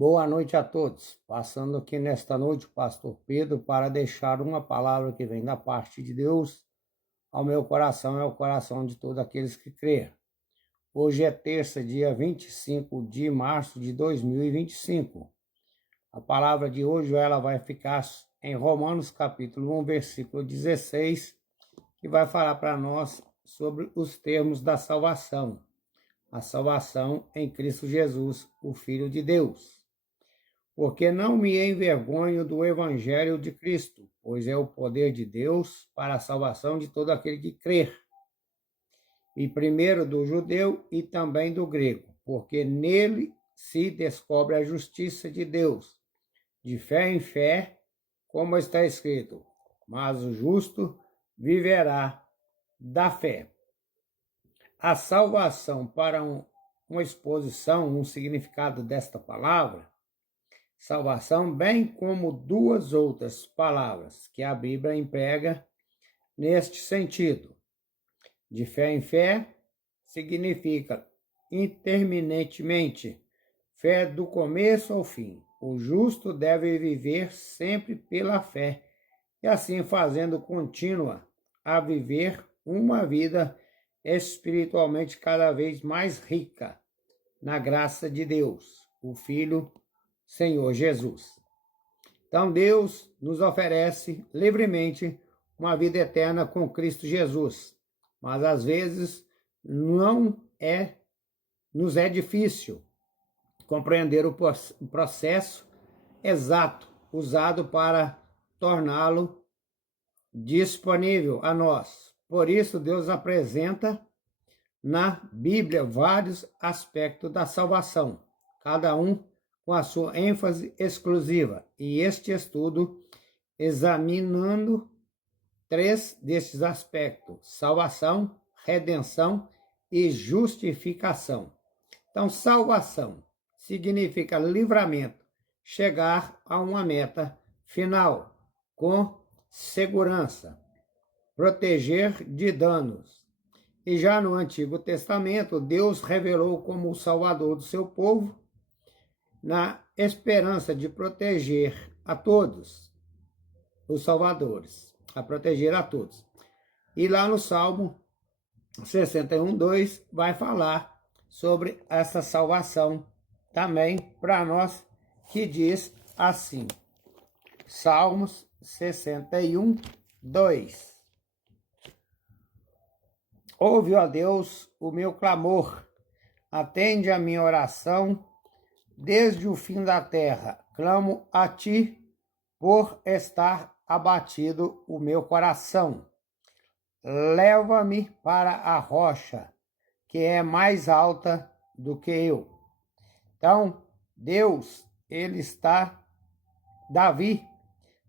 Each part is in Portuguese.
Boa noite a todos. Passando aqui nesta noite, o pastor Pedro, para deixar uma palavra que vem da parte de Deus ao meu coração e ao coração de todos aqueles que crêem. Hoje é terça, dia 25 de março de 2025. A palavra de hoje ela vai ficar em Romanos capítulo 1, versículo 16, que vai falar para nós sobre os termos da salvação. A salvação em Cristo Jesus, o Filho de Deus. Porque não me envergonho do evangelho de Cristo, pois é o poder de Deus para a salvação de todo aquele que crer. E primeiro do judeu e também do grego, porque nele se descobre a justiça de Deus, de fé em fé, como está escrito, mas o justo viverá da fé. A salvação, para uma exposição, um significado desta palavra, salvação, bem como duas outras palavras que a Bíblia emprega neste sentido. De fé em fé significa interminentemente, fé do começo ao fim. O justo deve viver sempre pela fé e assim fazendo contínua a viver uma vida espiritualmente cada vez mais rica na graça de Deus, o Filho Senhor Jesus. Então Deus nos oferece livremente uma vida eterna com Cristo Jesus, mas às vezes nos é difícil compreender o processo exato usado para torná-lo disponível a nós. Por isso Deus apresenta na Bíblia vários aspectos da salvação, cada um com a sua ênfase exclusiva, e este estudo examinando três destes aspectos: salvação, redenção e justificação. Então, salvação significa livramento, chegar a uma meta final, com segurança, proteger de danos. E já no Antigo Testamento, Deus revelou como o Salvador do seu povo, na esperança de proteger a todos, os salvadores, a proteger a todos. E lá no Salmo 61:2 vai falar sobre essa salvação também para nós, que diz assim, Salmos 61:2. Ouve, ó Deus, o meu clamor, atende a minha oração. Desde o fim da terra, clamo a ti, por estar abatido o meu coração. Leva-me para a rocha, que é mais alta do que eu. Então, Deus, Davi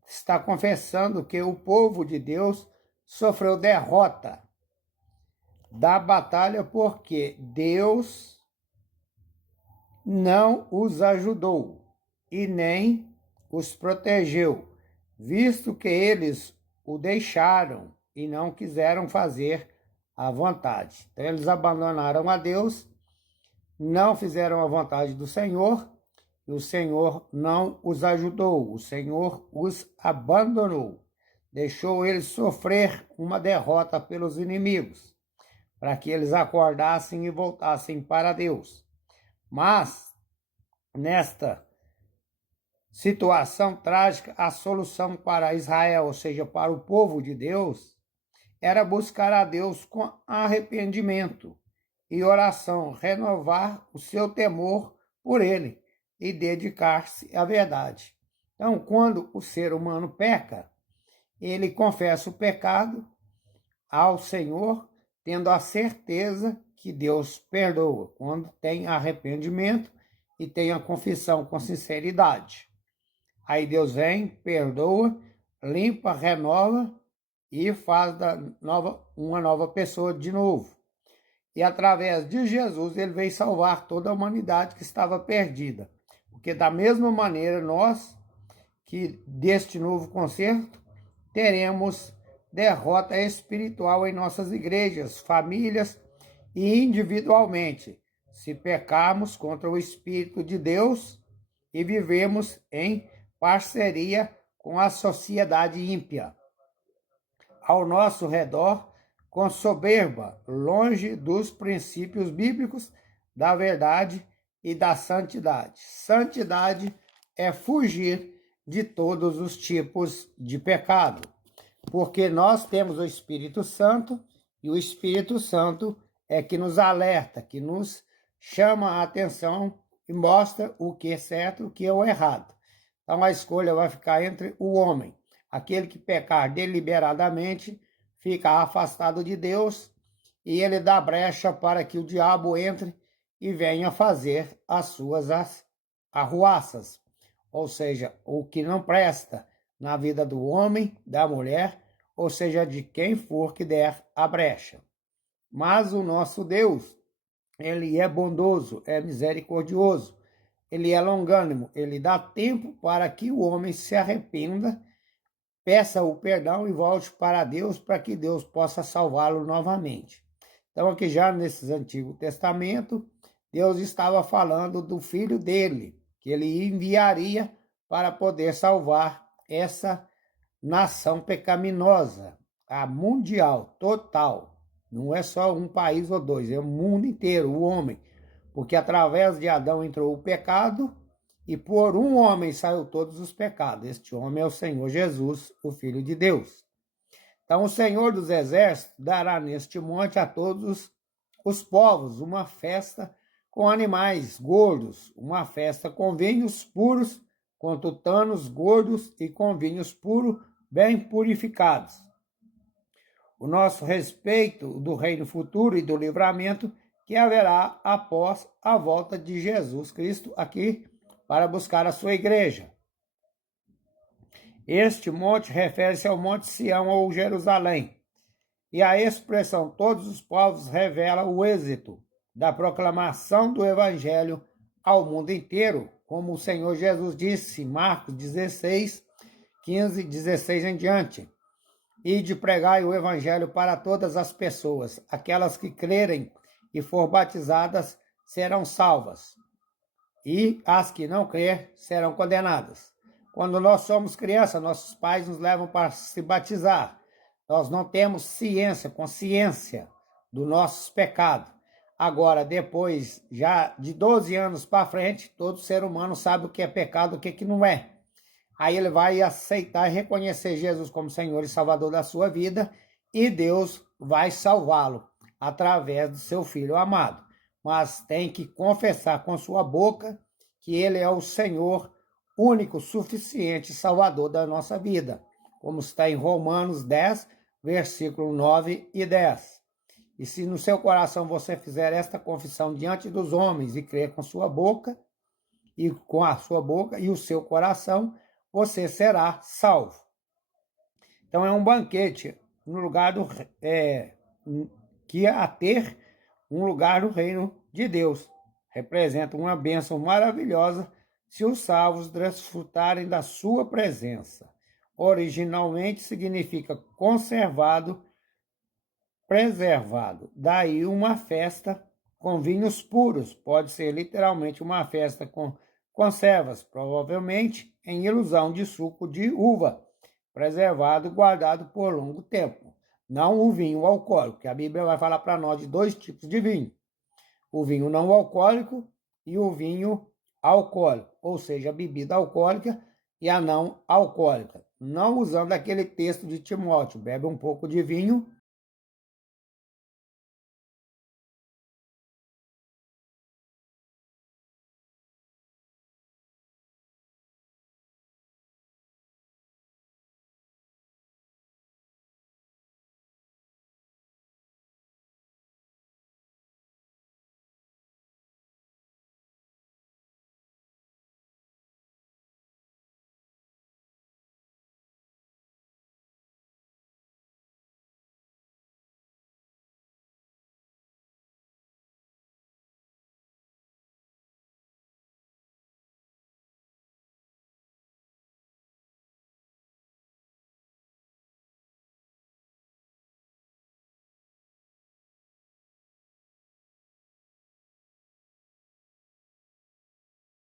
está confessando que o povo de Deus sofreu derrota da batalha porque Deus não os ajudou e nem os protegeu, visto que eles o deixaram e não quiseram fazer a vontade. Então, eles abandonaram a Deus, não fizeram a vontade do Senhor, e o Senhor não os ajudou, o Senhor os abandonou, deixou eles sofrer uma derrota pelos inimigos, para que eles acordassem e voltassem para Deus. Mas, nesta situação trágica, a solução para Israel, ou seja, para o povo de Deus, era buscar a Deus com arrependimento e oração, renovar o seu temor por Ele e dedicar-se à verdade. Então, quando o ser humano peca, ele confessa o pecado ao Senhor, tendo a certeza que Deus perdoa, quando tem arrependimento e tem a confissão com sinceridade. Aí Deus vem, perdoa, limpa, renova e faz uma nova pessoa de novo. E através de Jesus ele veio salvar toda a humanidade que estava perdida. Porque da mesma maneira nós, que deste novo concerto, teremos derrota espiritual em nossas igrejas, famílias e individualmente, se pecarmos contra o Espírito de Deus e vivemos em parceria com a sociedade ímpia ao nosso redor, com soberba, longe dos princípios bíblicos, da verdade e da santidade. Santidade é fugir de todos os tipos de pecado, porque nós temos o Espírito Santo, e o Espírito Santo é que nos alerta, que nos chama a atenção e mostra o que é certo e o que é o errado. Então a escolha vai ficar entre o homem. Aquele que pecar deliberadamente fica afastado de Deus, e ele dá brecha para que o diabo entre e venha fazer as suas arruaças, ou seja, o que não presta na vida do homem, da mulher, ou seja, de quem for que der a brecha. Mas o nosso Deus, ele é bondoso, é misericordioso, ele é longânimo, ele dá tempo para que o homem se arrependa, peça o perdão e volte para Deus, para que Deus possa salvá-lo novamente. Então, aqui já nesse Antigo Testamento, Deus estava falando do filho dele, que ele enviaria para poder salvar essa nação pecaminosa, a mundial, total. Não é só um país ou dois, é o mundo inteiro, o homem. Porque através de Adão entrou o pecado, e por um homem saiu todos os pecados. Este homem é o Senhor Jesus, o Filho de Deus. Então o Senhor dos Exércitos dará neste monte a todos os povos uma festa com animais gordos, uma festa com vinhos puros, com tutanos gordos e com vinhos puros, bem purificados. O nosso respeito do reino futuro e do livramento que haverá após a volta de Jesus Cristo aqui para buscar a sua igreja. Este monte refere-se ao Monte Sião ou Jerusalém, e a expressão todos os povos revela o êxito da proclamação do evangelho ao mundo inteiro, como o Senhor Jesus disse em Marcos 16, 15, 16 em diante. E de pregar o evangelho para todas as pessoas, aquelas que crerem e for batizadas serão salvas, e as que não crer serão condenadas. Quando nós somos crianças, nossos pais nos levam para se batizar. Nós não temos consciência dos nossos pecados. Agora, depois já de 12 anos para frente, todo ser humano sabe o que é pecado e o que não é. Aí ele vai aceitar e reconhecer Jesus como Senhor e Salvador da sua vida, e Deus vai salvá-lo através do seu Filho amado. Mas tem que confessar com sua boca que ele é o Senhor único, suficiente, Salvador da nossa vida, como está em Romanos 10, versículo 9 e 10. E se no seu coração você fizer esta confissão diante dos homens e crer com sua boca, e com a sua boca e o seu coração, você será salvo. Então é um banquete no lugar do que a ter um lugar no reino de Deus. Representa uma bênção maravilhosa se os salvos desfrutarem da sua presença. Originalmente significa conservado, preservado. Daí uma festa com vinhos puros. Pode ser literalmente uma festa com conservas, provavelmente em ilusão de suco de uva, preservado e guardado por longo tempo. Não o vinho alcoólico, que a Bíblia vai falar para nós de dois tipos de vinho. O vinho não alcoólico e o vinho alcoólico, ou seja, a bebida alcoólica e a não alcoólica. Não usando aquele texto de Timóteo, bebe um pouco de vinho